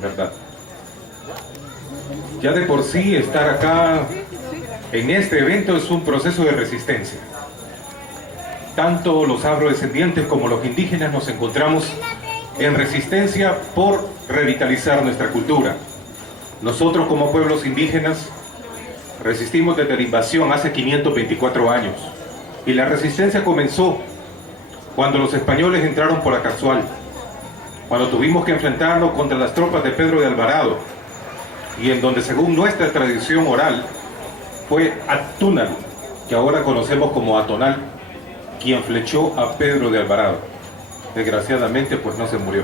¿verdad? Ya de por sí estar acá en este evento es un proceso de resistencia. Tanto los afrodescendientes como los indígenas nos encontramos en resistencia por revitalizar nuestra cultura. Nosotros como pueblos indígenas resistimos desde la invasión hace 524 años y la resistencia comenzó cuando los españoles entraron por Acazual, cuando tuvimos que enfrentarnos contra las tropas de Pedro de Alvarado y en donde según nuestra tradición oral fue Atúnal, que ahora conocemos como Atonal, quien flechó a Pedro de Alvarado. Desgraciadamente pues no se murió.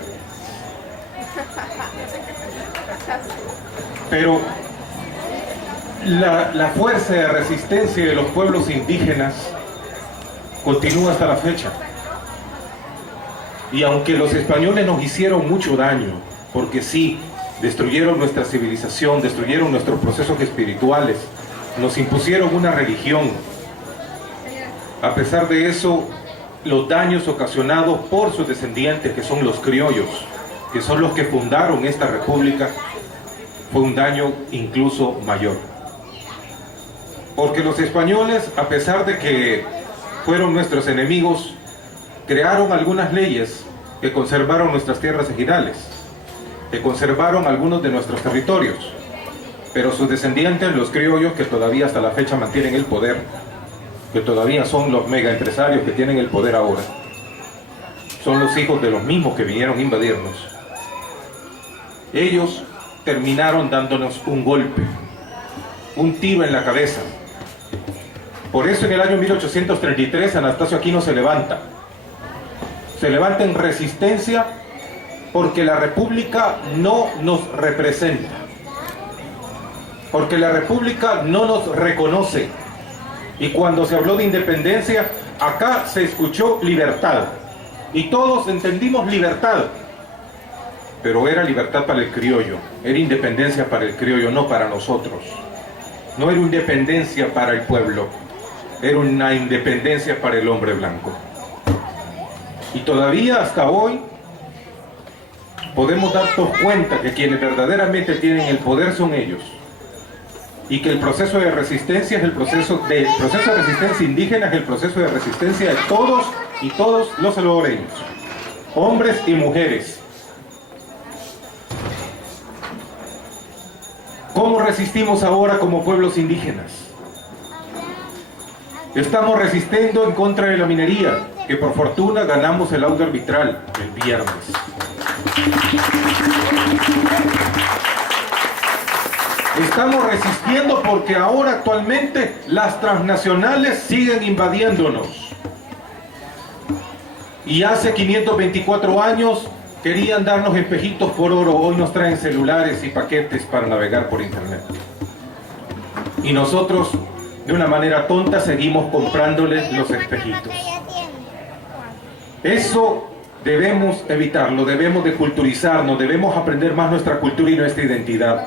Pero la fuerza de resistencia de los pueblos indígenas continúa hasta la fecha. Y aunque los españoles nos hicieron mucho daño, porque sí, destruyeron nuestra civilización, destruyeron nuestros procesos espirituales, nos impusieron una religión, a pesar de eso, los daños ocasionados por sus descendientes, que son los criollos, que son los que fundaron esta república, fue un daño incluso mayor. Porque los españoles, a pesar de que fueron nuestros enemigos, crearon algunas leyes que conservaron nuestras tierras ejidales, que conservaron algunos de nuestros territorios, pero sus descendientes, los criollos, que todavía hasta la fecha mantienen el poder, que todavía son los mega empresarios que tienen el poder ahora, son los hijos de los mismos que vinieron a invadirnos. Ellos terminaron dándonos un golpe, un tiro en la cabeza. Por eso en el año 1833 Anastasio Aquino se levanta en resistencia, porque la república no nos representa, porque la república no nos reconoce. Y cuando se habló de independencia, acá se escuchó libertad y todos entendimos libertad, pero era libertad para el criollo, era independencia para el criollo, no para nosotros. No era independencia para el pueblo, era una independencia para el hombre blanco. Y todavía hasta hoy podemos darnos cuenta que quienes verdaderamente tienen el poder son ellos, y que el proceso de resistencia es el proceso de resistencia indígena, es el proceso de resistencia de todos y todos los salvadoreños, hombres y mujeres. ¿Cómo resistimos ahora como pueblos indígenas? Estamos resistiendo en contra de la minería, que por fortuna ganamos el auto arbitral el viernes. Estamos resistiendo porque ahora actualmente las transnacionales siguen invadiéndonos. Y hace 524 años querían darnos espejitos por oro, hoy nos traen celulares y paquetes para navegar por internet. Y nosotros, de una manera tonta, seguimos comprándoles los espejitos. Eso debemos evitarlo, debemos de culturizarnos, debemos aprender más nuestra cultura y nuestra identidad.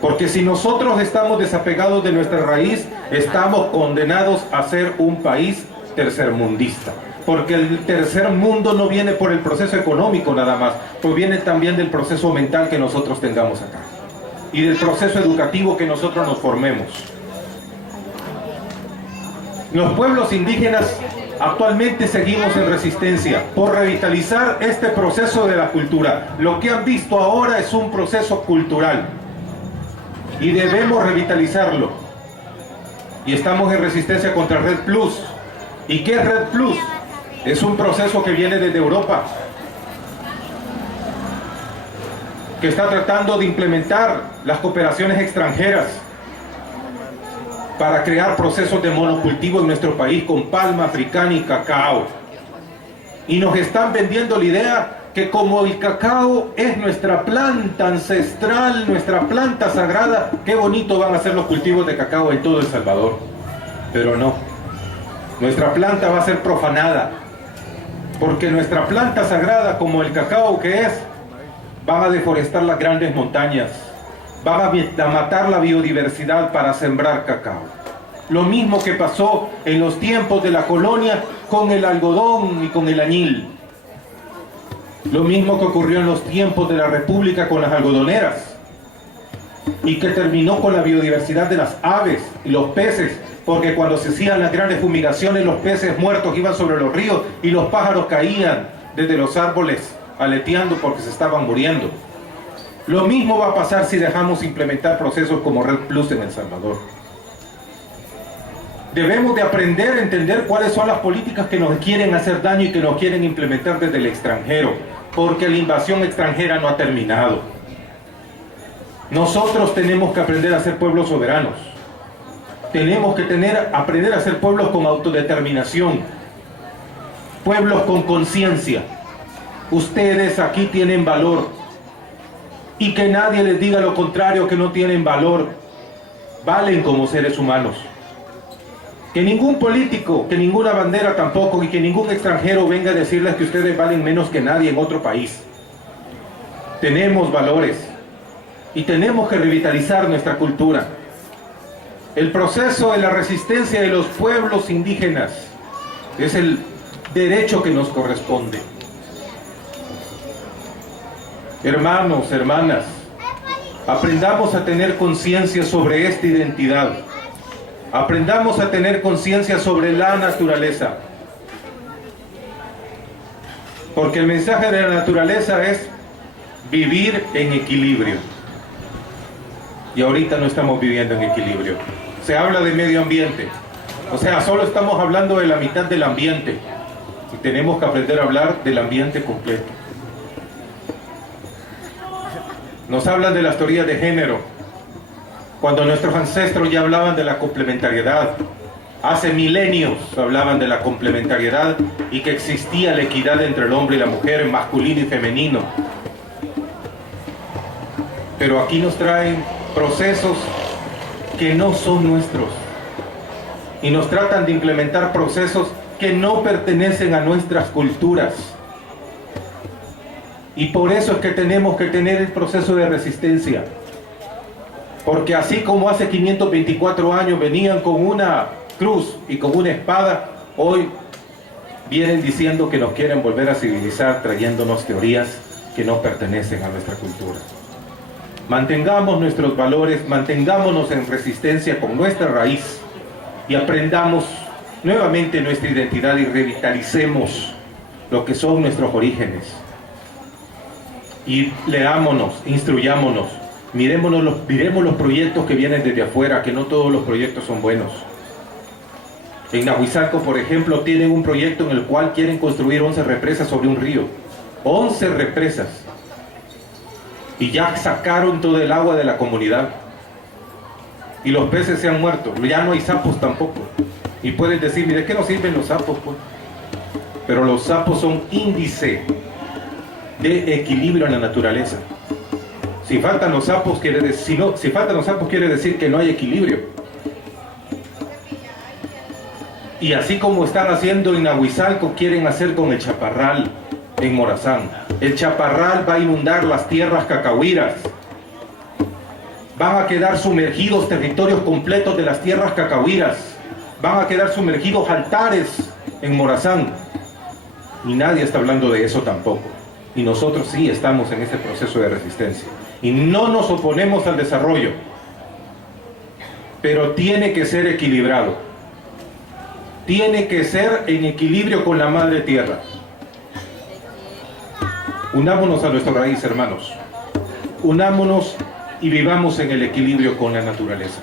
Porque si nosotros estamos desapegados de nuestra raíz, estamos condenados a ser un país tercermundista. Porque el tercer mundo no viene por el proceso económico nada más, pues viene también del proceso mental que nosotros tengamos acá. Y del proceso educativo que nosotros nos formemos. Los pueblos indígenas actualmente seguimos en resistencia por revitalizar este proceso de la cultura. Lo que han visto ahora es un proceso cultural. Y debemos revitalizarlo. Y estamos en resistencia contra Red Plus. ¿Y qué es Red Plus? Es un proceso que viene desde Europa, que está tratando de implementar las cooperaciones extranjeras para crear procesos de monocultivo en nuestro país con palma africana y cacao. Y nos están vendiendo la idea que como el cacao es nuestra planta ancestral, nuestra planta sagrada, qué bonito van a ser los cultivos de cacao en todo El Salvador. Pero no, nuestra planta va a ser profanada, porque nuestra planta sagrada, como el cacao que es, van a deforestar las grandes montañas, van a matar la biodiversidad para sembrar cacao. Lo mismo que pasó en los tiempos de la colonia con el algodón y con el añil. Lo mismo que ocurrió en los tiempos de la República con las algodoneras y que terminó con la biodiversidad de las aves y los peces, porque cuando se hacían las grandes fumigaciones los peces muertos iban sobre los ríos y los pájaros caían desde los árboles aleteando porque se estaban muriendo. Lo mismo va a pasar si dejamos implementar procesos como Red Plus en El Salvador. Debemos de aprender a entender cuáles son las políticas que nos quieren hacer daño y que nos quieren implementar desde el extranjero, porque la invasión extranjera no ha terminado. Nosotros tenemos que aprender a ser pueblos soberanos. Tenemos que aprender a ser pueblos con autodeterminación, pueblos con conciencia. Ustedes aquí tienen valor, y que nadie les diga lo contrario, que no tienen valor. Valen como seres humanos. Que ningún político, que ninguna bandera tampoco, y que ningún extranjero venga a decirles que ustedes valen menos que nadie en otro país. Tenemos valores y tenemos que revitalizar nuestra cultura. El proceso de la resistencia de los pueblos indígenas es el derecho que nos corresponde. Hermanos, hermanas, aprendamos a tener conciencia sobre esta identidad. Aprendamos a tener conciencia sobre la naturaleza. Porque el mensaje de la naturaleza es vivir en equilibrio. Y ahorita no estamos viviendo en equilibrio. Se habla de medio ambiente. O sea, solo estamos hablando de la mitad del ambiente. Y tenemos que aprender a hablar del ambiente completo. Nos hablan de las teorías de género, cuando nuestros ancestros ya hablaban de la complementariedad. Hace milenios hablaban de la complementariedad y que existía la equidad entre el hombre y la mujer, masculino y femenino. Pero aquí nos traen procesos que no son nuestros y nos tratan de implementar procesos que no pertenecen a nuestras culturas. Y por eso es que tenemos que tener el proceso de resistencia. Porque así como hace 524 años venían con una cruz y con una espada, hoy vienen diciendo que nos quieren volver a civilizar trayéndonos teorías que no pertenecen a nuestra cultura. Mantengamos nuestros valores, mantengámonos en resistencia con nuestra raíz y aprendamos nuevamente nuestra identidad y revitalicemos lo que son nuestros orígenes. Y leámonos, instruyámonos. Miremos los proyectos que vienen desde afuera, que no todos los proyectos son buenos. En Nahuizalco, por ejemplo, tienen un proyecto en el cual quieren construir 11 represas sobre un río. 11 represas. Y ya sacaron todo el agua de la comunidad. Y los peces se han muerto. Ya no hay sapos tampoco. Y pueden decir, ¿de qué nos sirven los sapos, pues? Pero los sapos son índice de equilibrio en la naturaleza. Si faltan los sapos quiere decir que no hay equilibrio. Y así como están haciendo en Nahuizalco, quieren hacer con el chaparral en Morazán. El chaparral va a inundar las tierras cacahuiras. Van a quedar sumergidos territorios completos de las tierras cacahuiras. Van a quedar sumergidos altares en Morazán. Y nadie está hablando de eso tampoco. Y nosotros sí estamos en ese proceso de resistencia. Y no nos oponemos al desarrollo, pero tiene que ser equilibrado. Tiene que ser en equilibrio con la madre tierra. Unámonos a nuestra raíz, hermanos. Unámonos y vivamos en el equilibrio con la naturaleza.